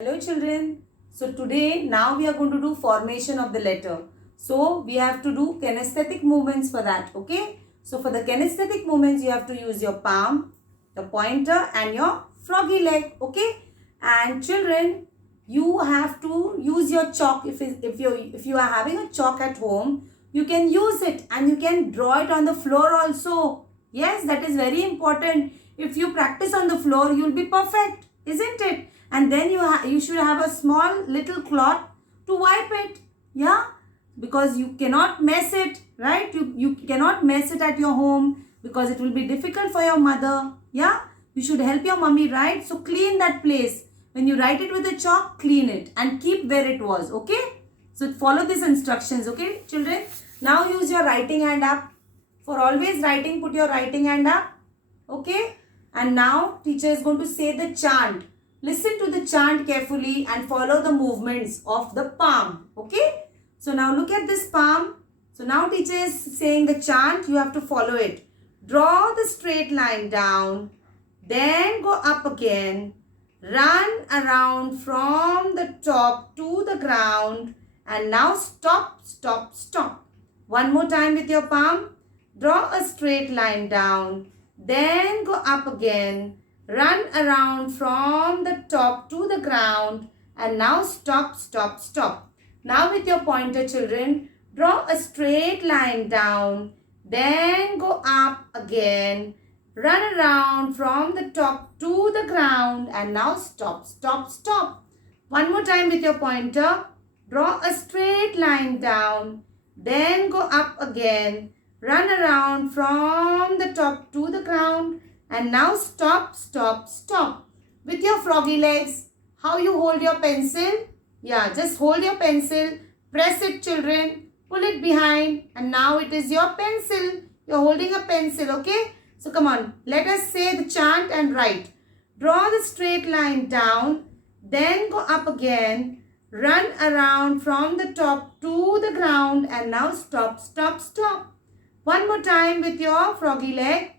Hello children. So today now we are going to do formation of the letter. So we have to do kinesthetic movements for that. Okay. So for the kinesthetic movements you have to use your palm, the pointer and your froggy leg. Okay. And children, you have to use your chalk. If you are having a chalk at home, you can use it and you can draw it on the floor also. Yes, that is very important. If you practice on the floor, you will be perfect, isn't it? And then you should have a small little cloth to wipe it. Yeah, because you cannot mess it, right? You cannot mess it at your home because it will be difficult for your mother. Yeah, you should help your mummy, right? So clean that place. When you write it with a chalk, clean it and keep where it was. Okay, so follow these instructions. Okay children, now use your writing hand up. For always writing, put your writing hand up. Okay, and now teacher is going to say the chant. Listen to the chant carefully and follow the movements of the palm. Okay. So now look at this palm. So now teacher is saying the chant. You have to follow it. Draw the straight line down. Then go up again. Run around from the top to the ground. And now stop, stop, stop. One more time with your palm. Draw a straight line down. Then go up again. Run around from the top to the ground and now stop, stop, stop. Now with your pointer children, draw a straight line down, then go up again. Run around from the top to the ground and now stop, stop, stop. One more time with your pointer, draw a straight line down, then go up again. Run around from the top to the ground. And now stop, stop, stop. With your froggy legs, how you hold your pencil? Yeah, just hold your pencil. Press it children. Pull it behind. And now it is your pencil. You're holding a pencil, okay? So come on. Let us say the chant and write. Draw the straight line down. Then go up again. Run around from the top to the ground. And now stop, stop, stop. One more time with your froggy leg.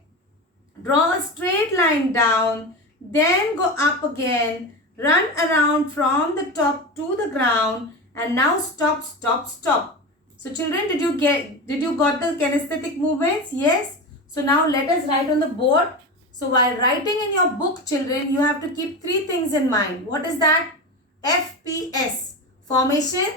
Draw a straight line down, then go up again, run around from the top to the ground and now stop, stop, stop. So children, did you got the kinesthetic movements? Yes. So now let us write on the board. So while writing in your book children, you have to keep three things in mind. What is that? FPS, formation,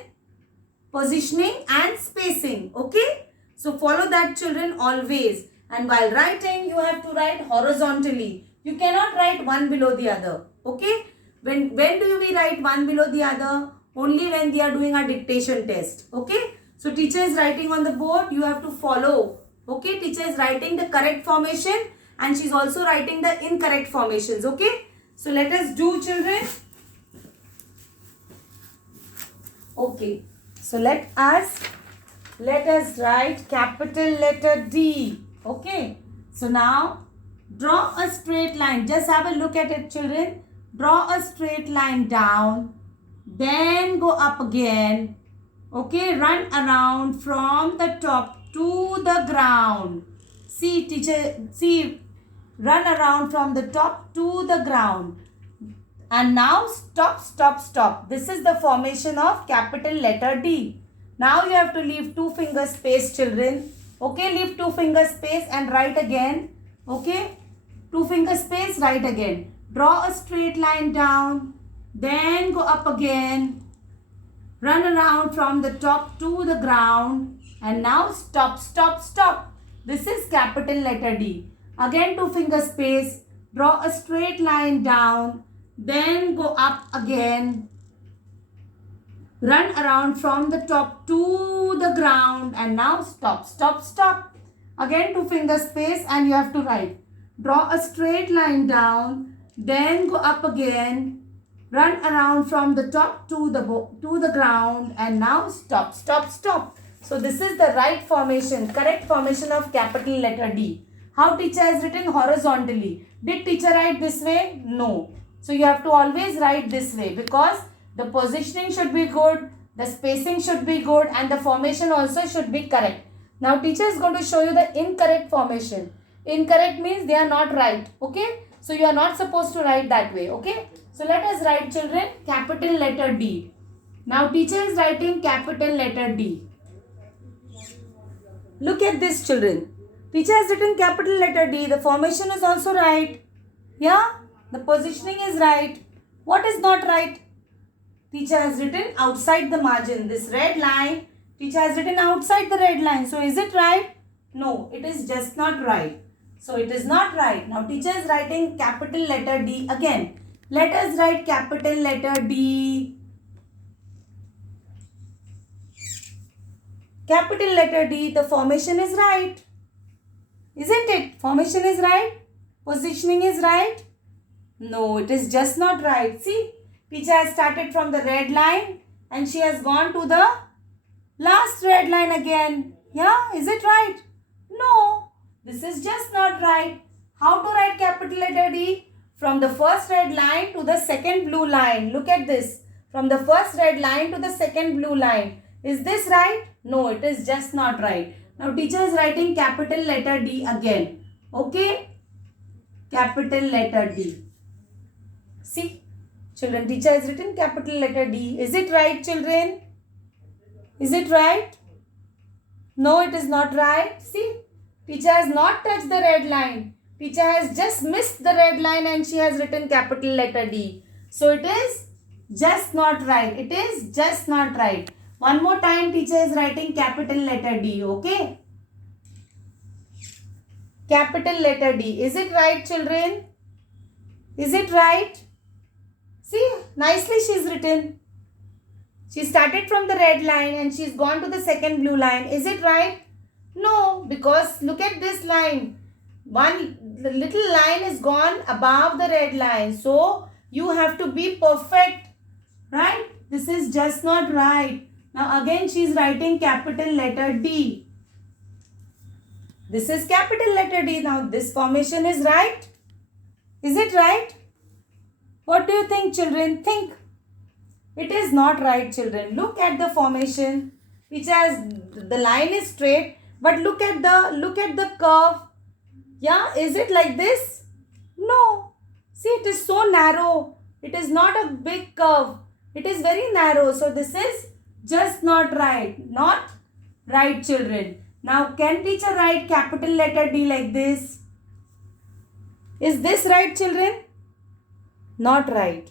positioning and spacing. Okay. So follow that children always. And while writing, you have to write horizontally. You cannot write one below the other. Okay? When do we write one below the other? Only when they are doing a dictation test. Okay? So teacher is writing on the board. You have to follow. Okay? Teacher is writing the correct formation and she is also writing the incorrect formations. Okay? So let us do children. Okay. So let us write capital letter D. Okay, so now draw a straight line. Just have a look at it children. Draw a straight line down. Then go up again. Okay, run around from the top to the ground. See teacher, see, run around from the top to the ground. And now stop, stop, stop. This is the formation of capital letter D. Now you have to leave 2 finger space children. Okay, leave 2 finger space and write again. Okay, 2 finger space, write again. Draw a straight line down. Then go up again. Run around from the top to the ground. And now stop, stop, stop. This is capital letter D. Again 2 finger space. Draw a straight line down. Then go up again. Run around from the top to the ground and now stop, stop, stop. Again 2 finger space and you have to write. Draw a straight line down, then go up again. Run around from the top to the ground and now stop, stop, stop. So this is the right formation, correct formation of capital letter D. How teacher has written horizontally. Did teacher write this way? No. So you have to always write this way because the positioning should be good, the spacing should be good and the formation also should be correct. Now teacher is going to show you the incorrect formation. Incorrect means they are not right. Okay. So you are not supposed to write that way. Okay. So let us write, children, capital letter D. Now teacher is writing capital letter D. Look at this, children. Teacher has written capital letter D. The formation is also right. Yeah. The positioning is right. What is not right? Teacher has written outside the margin. This red line, teacher has written outside the red line. So is it right? No, it is just not right. So it is not right. Now teacher is writing capital letter D again. Let us write capital letter D. Capital letter D, the formation is right. Isn't it? Formation is right. Positioning is right. No, it is just not right. See, teacher has started from the red line and she has gone to the last red line again. Yeah, is it right? No, this is just not right. How to write capital letter D? From the first red line to the second blue line. Look at this. From the first red line to the second blue line. Is this right? No, it is just not right. Now teacher is writing capital letter D again. Okay? Capital letter D. See, children, teacher has written capital letter D. Is it right, children? Is it right? No, it is not right. See, teacher has not touched the red line. Teacher has just missed the red line and she has written capital letter D. So it is just not right. It is just not right. One more time, teacher is writing capital letter D. Okay? Capital letter D. Is it right, children? Is it right? See, nicely she's written. She started from the red line and she's gone to the second blue line. Is it right? No, because look at this line. The little line is gone above the red line. So, you have to be perfect. Right? This is just not right. Now, again she's writing capital letter D. This is capital letter D. Now, this formation is right. Is it right? What do you think, children? Think. It is not right, children. Look at the formation, which has the line is straight, but look at the curve. Yeah, is it like this? No. See, it is so narrow. It is not a big curve. It is very narrow. So this is just not right. Not right, children. Now, can teacher write capital letter D like this? Is this right, children? Not right.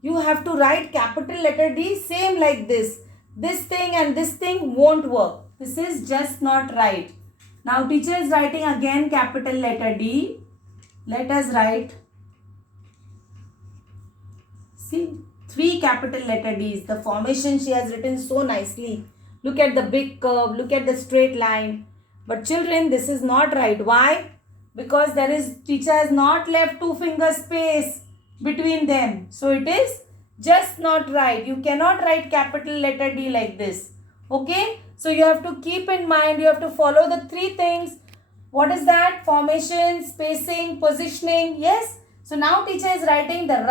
You have to write capital letter D same like this. This thing and this thing won't work. This is just not right. Now teacher is writing again capital letter D. Let us write. See, 3 capital letter D's. The formation she has written so nicely. Look at the big curve. Look at the straight line. But children, this is not right. Why? Because teacher has not left 2 finger space between them. So it is just not right. You cannot write capital letter D like this. Okay? So you have to keep in mind, you have to follow the 3 things. What is that? Formation, spacing, positioning. Yes? So now teacher is writing the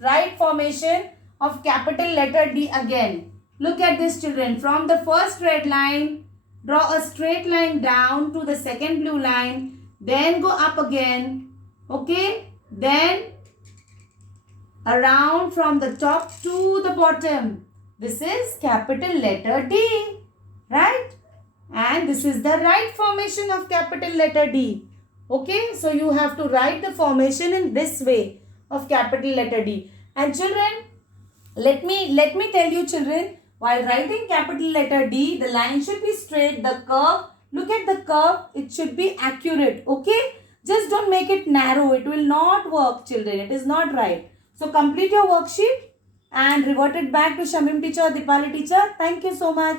right formation of capital letter D again. Look at this, children. From the first red line, draw a straight line down to the second blue line. Then go up again. Okay? Then around from the top to the bottom. This is capital letter D. Right? And this is the right formation of capital letter D. Okay? So you have to write the formation in this way of capital letter D. And children, let me tell you, children, while writing capital letter D, the line should be straight. The curve, look at the curve, it should be accurate. Okay? Just don't make it narrow. It will not work, children. It is not right. So complete your worksheet and revert it back to Shamim teacher or Dipali teacher. Thank you so much.